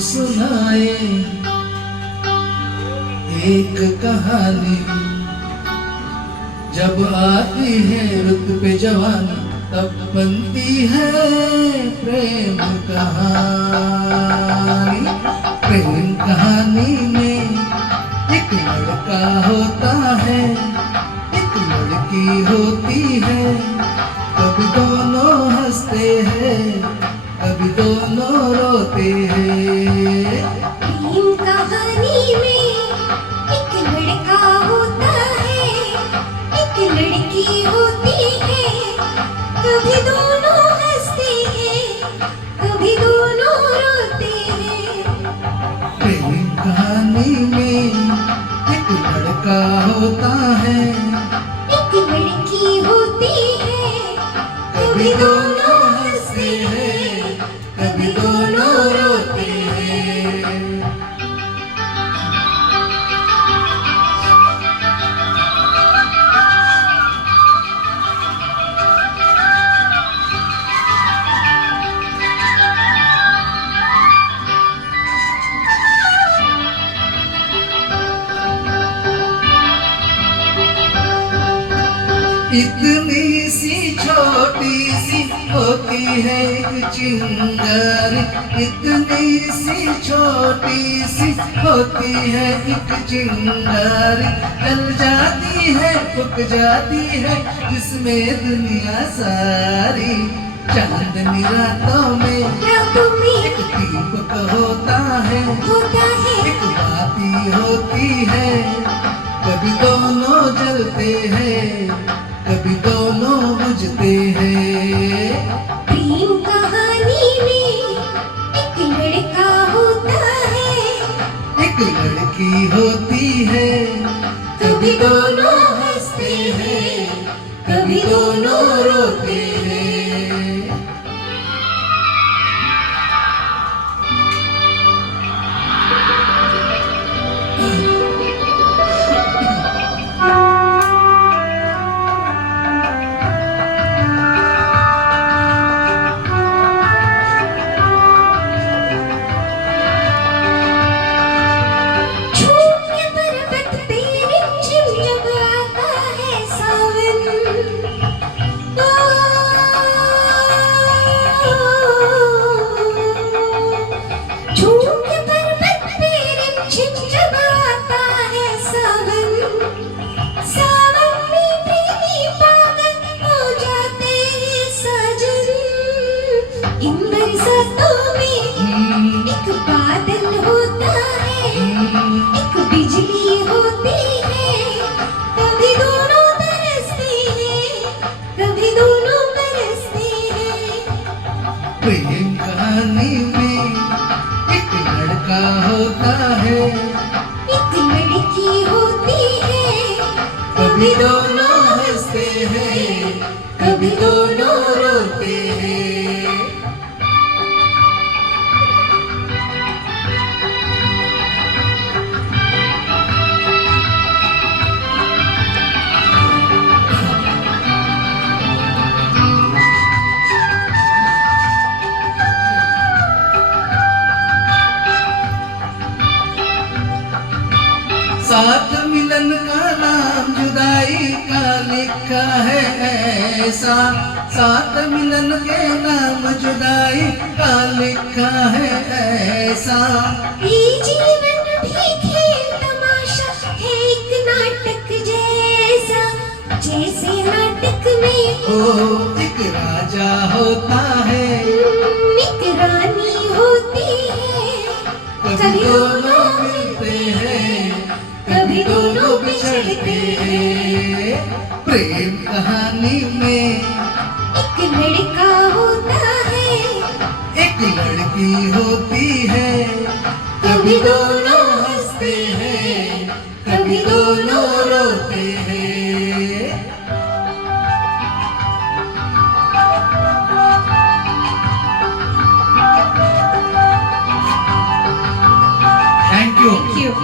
सुनाए एक कहानी। जब आती है रुत पे जवानी तब बनती है प्रेम कहानी। प्रेम कहानी में एक लड़का होता है, एक लड़की होती है। कभी दोनों हंसते हैं, कभी दोनों रोते हैं। प्रेम कहानी में एक लड़का होता है, एक लड़की होती है। कभी दोनों हंसते हैं, कभी दोनों रोते हैं। प्रेम कहानी में एक लड़का होता है, एक लड़की होती है। कभी दोनों हंसते हैं, कभी दोनों रोते हैं। इतनी सी छोटी सी होती है एक चिंगारी। इतनी सी छोटी सी होती है एक चिंगारी। जल जाती है, फुक जाती है जिसमें दुनिया सारी। चांदनी रातों में एक दीपक होता है, एक बाती होती है। कभी दोनों जलते हैं, कभी दोनों बुझते हैं। प्रेम कहानी में एक लड़का होता है, एक लड़की होती है। कभी दोनों हंसते हैं, कभी दोनों रोते हैं। झूम के पर्वत पे रिमझिम जब आता है सावन। झूम के पर्वत पे रिमझिम जब आता है सावन। सावन में प्रेमी पागल हो जाते हैं साजन। इन बरसातों में एक बादल होता है, एक बिजली होती है। कभी दोनों तरसते हैं, कभी दोनों बरसते हैं। प्रेम कहानी में एक लड़का होता है, एक लड़की होती है। कभी दोनों हंसते हैं, कभी दोनों रोते हैं। साथ मिलन का नाम जुदाई का लिखा है ऐसा। साथ मिलन के नाम जुदाई का लिखा है ऐसा। ये जीवन भी खेल तमाशा है एक नाटक जैसा। जैसे नाटक में ओ एक राजा होता है, एक रानी होती है। कभी दोनों मिलते हैं, कभी दोनों बिछड़ते हैं। प्रेम कहानी में एक लड़का होता है, एक लड़की होती है। कभी दोनों हंसते हैं, कभी दोनों रोते हैं। Thank you.